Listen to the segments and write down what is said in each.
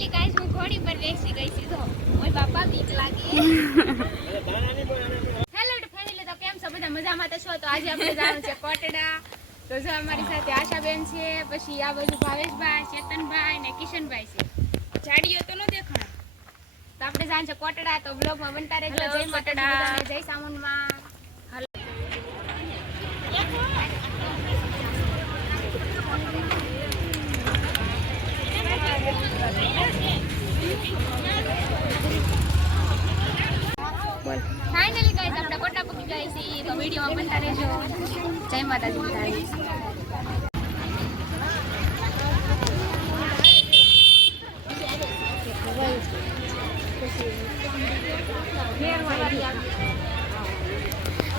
Finally guys હું ઘોડી પર બેસી ગઈ છું. તો ઓય બાપા બીક લાગી. હેલો ફેમિલી તો કેમ છો? બધા મજામાં તો છો? તો આજે આપણે જવાનું છે કોટડા. તો જો અમારી સાથે આશાબેન છે પછી આ બાજુ ભાવેશભાઈ ચેતનભાઈ ને કિશનભાઈ છે. જાડીઓ તો ન દેખાણ તો આપણે જાણ છે કોટડા તો બ્લોગમાં બનતા રહેજો. જય સામુન કોટડા. જય સામુંડમાં ફાઇનલી ગાઈસ આપણે કોટા પકી ગયા જય માતાજી.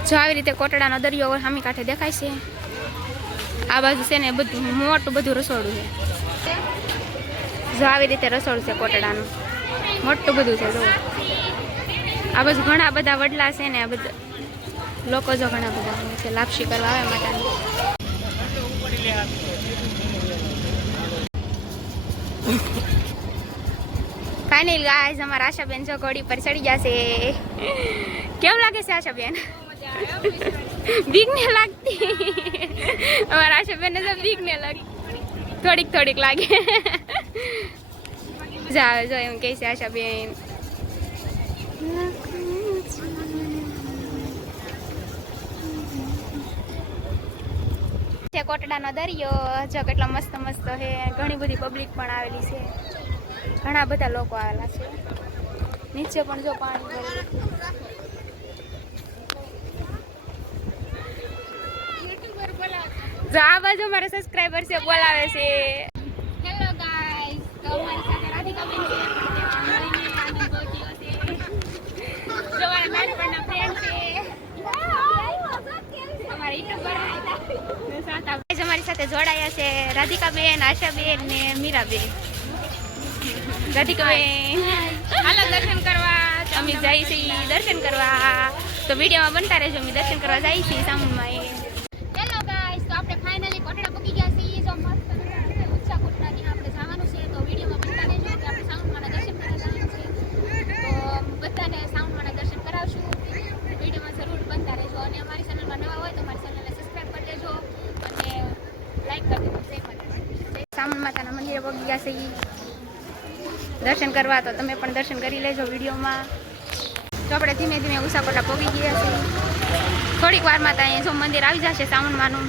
જો આવી રીતે કોટડાનો દરિયો સામી કાંઠે દેખાય છે. આ બાજુ છે ને બધું મોટું બધું રસોડું છે. જો આવી રીતે રસોડું છે કોટડાનું. મોટું બધું છે, જો. આ બાજુ ઘણા બધા વડલા છે ને આ બધા લોકો જો ઘણા બધા હોય છે લાપસી કરવા આવે માટે ફાઇનલ ગાઈઝ અમારા આશાબેન જો ઘોડી પર ચડી જશે કેમ લાગે છે આશાબેન? બીક ને લાગતી. અમારા આશાબેન તો બીક ને લાગતી. થોડીક થોડીક લાગે. જાવ જો એમ કહે છે આશાબેન. છે કોટડાનો દરિયો, જો કેટલો મસ્ત મસ્ત છે ઘણી બધી પબ્લિક પણ આવેલી છે. ઘણા બધા લોકો આવેલા છે. નીચે પણ જો પાણી જો આ બાજુ મારા સબસ્ક્રાઈબર છે, બોલાવે છે. હેલો ગાઈસ તો મારી સાથે રાધિકા બેન છે જો મારા નાનપણના ફ્રેન્ડ છે અમારા યુટ્યુબર ગાઈસ અમારી સાથે જોડાયા છે રાધિકા બેન આશા બેન ને મીરા બેન રાધિકા બેન હાલો દર્શન કરવા. અમે જઈએ છીએ દર્શન કરવા. તો વિડીયોમાં બનતા રહેજો. અમે દર્શન કરવા જઈએ છીએ સામુમાં એ હેલો ગાઈસ તો આપણે ફાઇનલી કોટડા પકી ગયા છીએ જો મસ્ત ઉચ્ચા કોટડા ત્યાં આપણે જવાનું છે તો વિડીયોમાં બનતા રહેજો કે આપણે સાઉન્ડમાંના દર્શન કરવા જવાનું છે તો બધાને સાઉન્ડમાંના દર્શન કરાવશું વિડીયોમાં જરૂર બનતા રહેજો અને અમારી ચેનલમાં નવા હોય તો અમારી ચેનલને સબસ્ક્રાઇબ કરી દેજો અને લાઈક કરી દેજો જય માતાજી સામણ માતાના મંદિરે પગી છે દર્શન કરવા તો તમે પણ દર્શન કરી લેજો વિડીયોમાં. તો આપણે ધીમે ધીમે ઉષાકોટા પગી ગયા છે. થોડીક વારમાં ત્યાં અહીંયા જો મંદિર આવી જશે સાવનમાંનું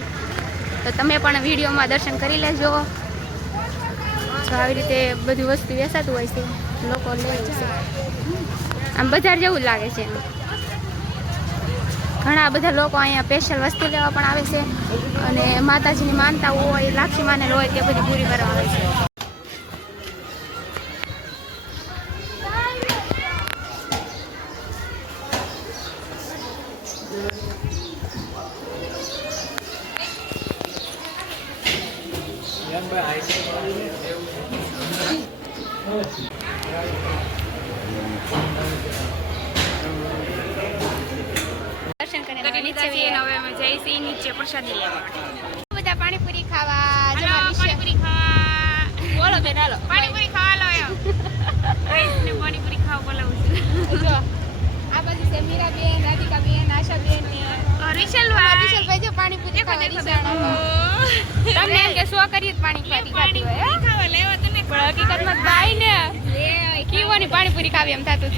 તો તમે પણ વિડીયોમાં દર્શન કરી લેજો. તો આવી રીતે બધી વસ્તુ વેસાતું હોય છે, લોકો લે આમ બજાર જેવું લાગે છે. ઘણા બધા લોકો અહીંયા સ્પેશિયલ વસ્તુ લેવા પણ આવે છે અને માતાજીની માનતા હોય લાક્ષી માનેલ હોય તે બધી પૂરી કરવા આવે છે. Thank કરીને કરી નીચે લીધા છે વ્યા. હવે અમે જઈએ નીચે પ્રસાદી લેવા બધા પાણીપુરી ખાવા જો હાલો મારી વિશે- પાણીપુરી ખાવા. બોલો બેન હાલો. પાણીપુરી ખાવા લો એમ ગાઈસ પાણીપુરી ખાવા બોલાવું છું. આ બાજુ છે મીરાબેન રાધિકાબેન આશાબેન ને વિશાલભાઈ વિશાલભાઈ જો પાણીપુરી ખાવા તમને એમ કે સો કરીએ તો ખાતી હોય ખાવા લેવા તમે પણ હકીકતમાં બાઈ ને કીવાની પાણીપુરી ખાવી એમ થતું